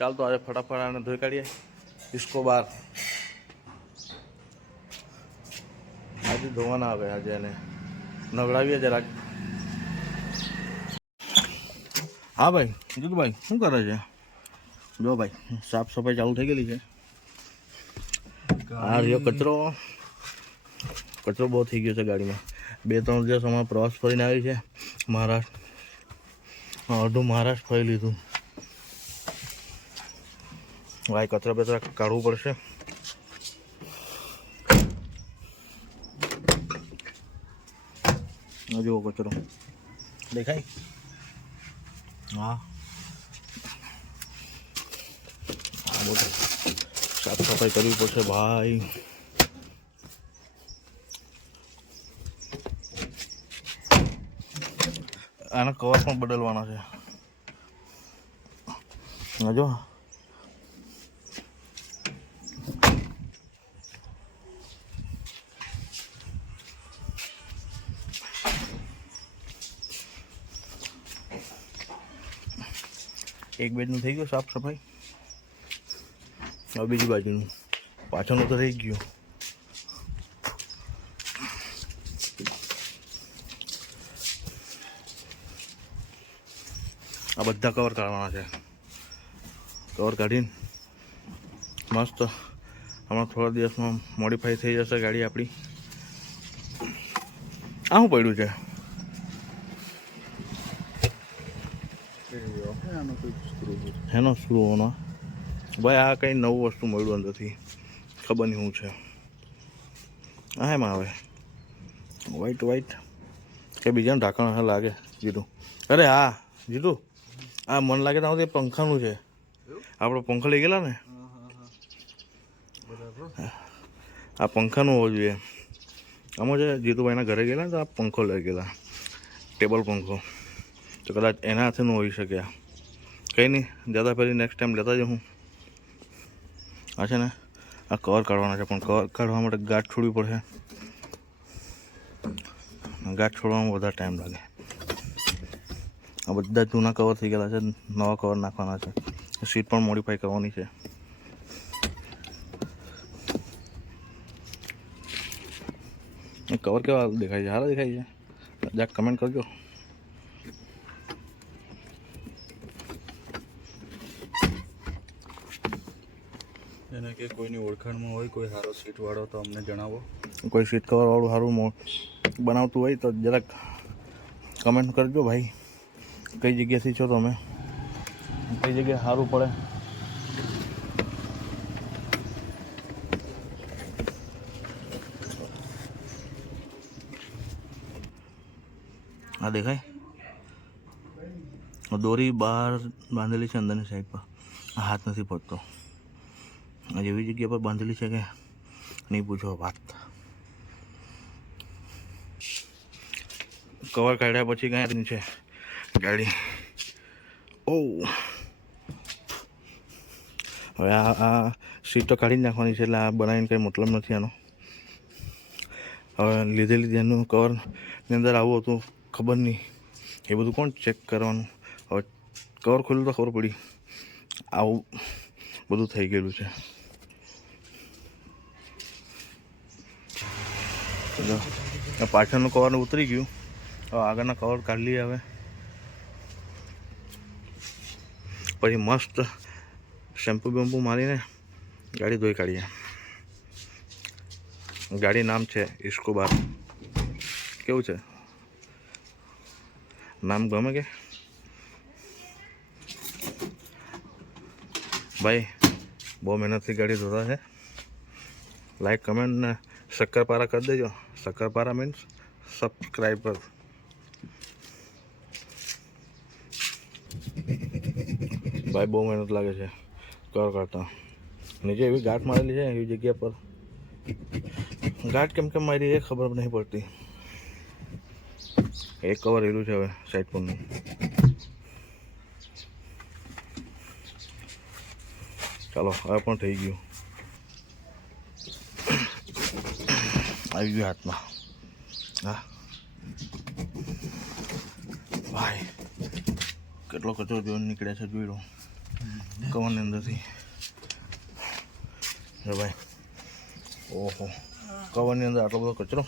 ચાલ તો આજે ફટાફટ આને ધોઈ કાઢીએ. ઇસકો બાર આજે ધોવાના આવે, આજે એને નવડાવીએ જરાક. હા ભાઈ જીતુભાઈ શું કરે છે? જો ભાઈ સાફ સફાઈ ચાલુ થઈ ગયેલી છે. આ રહ્યો કચરો બહુ થઈ ગયો છે ગાડીમાં. 2-3 દિવસ હમણાં પ્રવાસ ફરીને આવી છે મહારાષ્ટ્ર. અડધું મહારાષ્ટ્ર ફરી લીધું. ભાઈ કચરા બચરા કાઢવું પડશે. જુઓ કચરો દેખાય. હા સાફ સફાઈ કરવી પડશે ભાઈ. આના કવર પણ બદલવાના છે. જો એક બાજુનું થઈ ગયું સાફ સફાઈ. હવે બીજી બાજુનું પાછળનું તો રહી ગયું. આ બધા કવર કાઢવાના છે. કવર કાઢીને મસ્ત હમણાં થોડા દિવસમાં મોડિફાઈ થઈ જશે ગાડી આપણી. આ શું પડ્યું છે? એનો સ્ક્રૂનો ભાઈ. આ કંઈ નવું વસ્તુ મળ્યું અંદરથી, ખબર નહીં શું છે. આ એમાં આવે વ્હાઈટ કે બીજાનું ઢાંકણ લાગે જીતું. અરે હા જીતું, આ મને લાગે તો તે પંખાનું છે. આપણો પંખો લઈ ગયેલા ને, આ પંખાનું હોવું જોઈએ. આમાં છે જીતુભાઈના ઘરે ગયેલા તો આ પંખો લઈ ગયેલા, ટેબલ પંખો. તો કદાચ એના હાથેનું હોઈ શકે. કંઈ નહીં, જતા પહેલી નેક્સ્ટ ટાઈમ લેતા જાઉં. આ છે ને આ કવર કાઢવાના છે, પણ કવર કાઢવા માટે ગાંઠ છોડવી પડશે. ગાંઠ છોડવામાં વધારે ટાઈમ લાગે. આ બધા જૂના કવર થઈ ગયેલા છે, નવા કવર નાખવાના છે. સીટ પણ મોડિફાઈ કરવાની છે. કવર કેવા દેખાય છે? સારા દેખાય છે? જરાક કમેન્ટ કરજો. એને કે કોઈની ઓળખાણમાં હોય કોઈ સારો સીટવાળો તો અમને જણાવો. કોઈ સીટ કવરવાળું સારું બનાવતું હોય તો જરાક કમેન્ટ કરજો ભાઈ. કઈ જગ્યાથી છો તમે, કઈ જગ્યાએ સારું પડે. આ દેખાય દોરી બહાર બાંધેલી છે અંદરની સાઈડ પર. હાથ નથી પડતો. એવી જગ્યા પર બાંધેલી છે કે નહીં પૂછો વાત. કવર કાઢ્યા પછી ક્યાં છે ગાડી? ઓહ હવે આ સીટ તો કાઢી જ નાખવાની છે, એટલે આ બનાવીને કંઈ મતલબ નથી આનો. હવે લીધેલી એનું કવરની અંદર આવું હતું, ખબર નહીં એ બધું કોણ ચેક કરવાનું. હવે કવર ખોલ્યું તો ખબર પડી આવું બધું થઈ ગયેલું છે. પાછળનું કવર ઉતરી ગયું. હવે આગળના કવર કાઢી લઈએ. હવે પછી મસ્ત શેમ્પુ બેમ્પુ મારીને ગાડી ધોઈ કાઢીએ. ગાડી નામ છે ઇસ્કો બાર. કેવું છે નામ? ગમે કે ભાઈ? બહુ મહેનતથી ગાડી ધોતા છે. લાઈક કમેન્ટ ને શક્કરપારા કરી દેજો. શક્કરપારા મીન્સ સબસ્ક્રાઈબર. ભાઈ બહુ મહેનત લાગે છે કવર કાઢતા. નીચે એવી ગાંઠ મારેલી છે એવી જગ્યા પર. ગાંઠ કેમ મારી એ ખબર નહીં પડતી. એક કવર એલું છે હવે સાઈડ પરનું. ચાલો હવે પણ થઈ ગયું. આવી ગયું હાથમાં. હા ભાઈ કેટલો કચરો જોઈને નીકળે છે જોઈ લો. કવરની અંદરથી જો ભાઈ, ઓહો, કવરની અંદર આટલો બધો કચરો.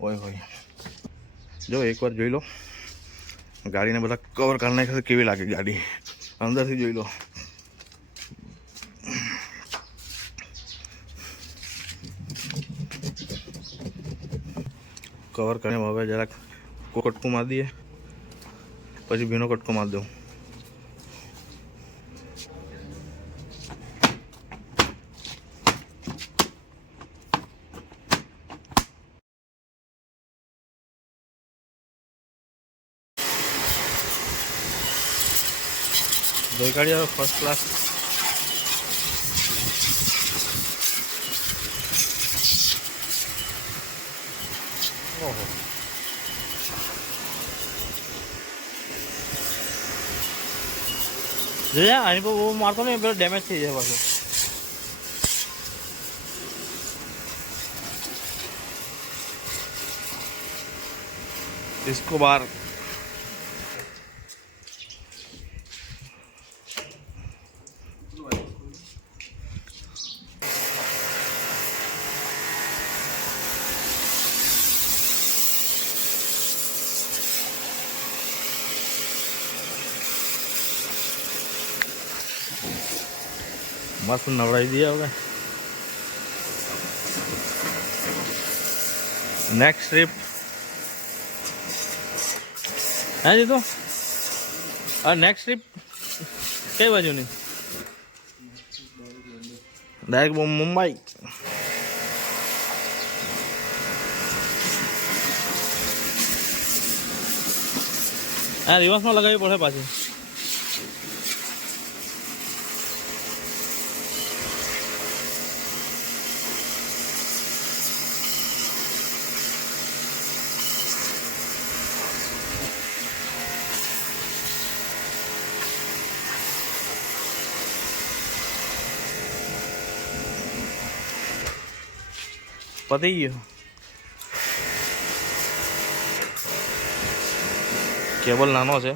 હોય હોય, જો એકવાર જોઈ લો ગાડીને બધા કવર કાઢી નાખે કેવી લાગે ગાડી, અંદરથી જોઈ લો. કવર કરીને હવે જરાક કટકો મારી દઈએ, પછી ભીનો કટકો મારી દઉં. ધોઈ કાઢી હવે ફર્સ્ટ ક્લાસ. ઓહો, આની પર બહુ મારતો નહીં, પેલો ડેમેજ થઈ જાય પાછું. इसको बार मस्त नवड़ाई दिया होगा. नेक्स्ट ट्रिप है जी. तो नेक्स्ट ट्रिप कई बाजू नहीं, डायरेक्ट मुंबई. हाँ, रिवर्स में लगावी पड़े पाछी. પતી ગયો. કેબલ નાનો છે.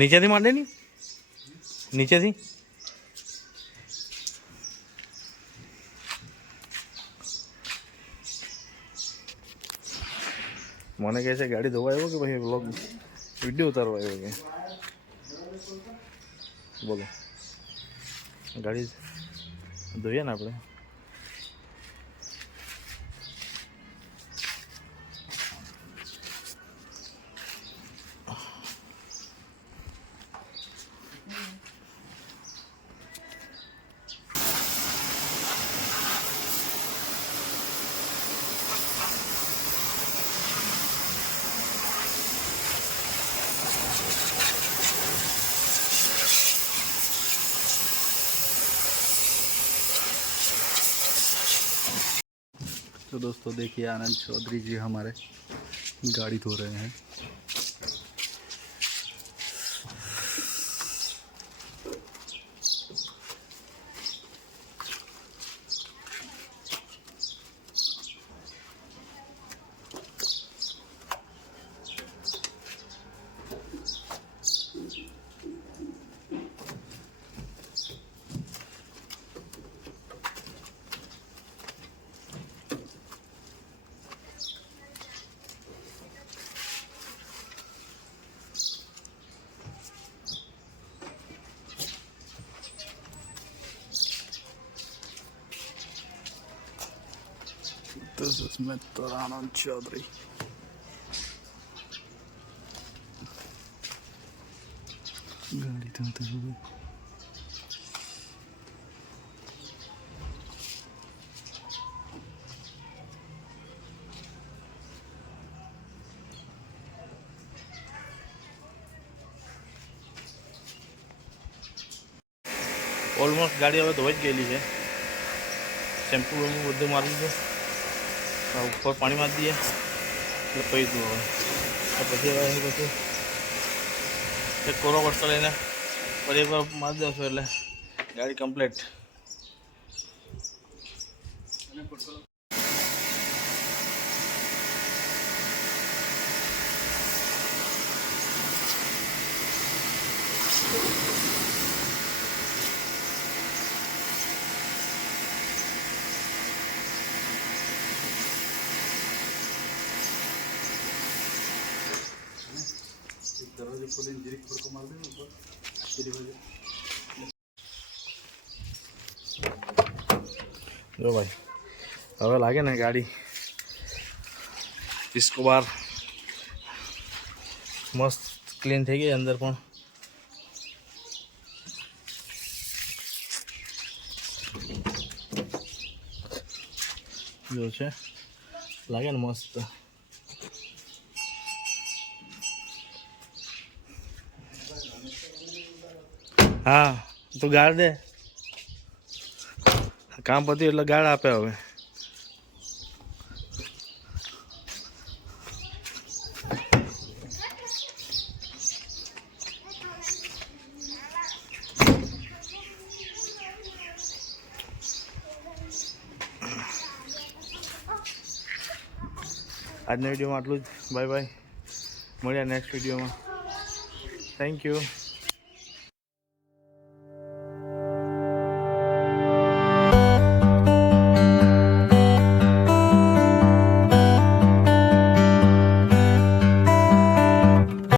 નીચેથી માંડે ની, નીચેથી મને કહે છે ગાડી ધોવા આવ્યો કે પછી વ્લોગ વિડીયો ઉતારવા આવ્યો કે. બોલો, ગાડી ધોઈએ ને આપણે. तो दोस्तों देखिए आनंद चौधरी जी हमारे गाड़ी धो रहे हैं. This is Mr. Anand Chaudhary. गाड़ी धोते हुए ઓલમોસ્ટ ગાડી હવે ધોઈ જ ગયેલી છે. શેમ્પુ બધું મારી દીધું, ઉપર પાણી મારી દઈએ એટલે કહી દઉં. હવે પછી એની પછી એક કોરો વરસો લઈને ફરી એકવાર મારી દઉં છું એટલે ગાડી કમ્પ્લીટ. ખોલીને જીરીક ફડકો મારી દે ને ઉપર પેલી બાજુ. જો ભાઈ હવે લાગે ને ગાડી ઇસ્કોબાર મસ્ત ક્લીન થઈ ગઈ અંદર પણ. જો છે લાગે ને મસ્ત. હા તું ગાળ દે, કામ પત્યું એટલે ગાળ આપે હવે. આજના વિડીયોમાં આટલું જ. બાય બાય, મળ્યા નેક્સ્ટ વિડીયોમાં. Thank you.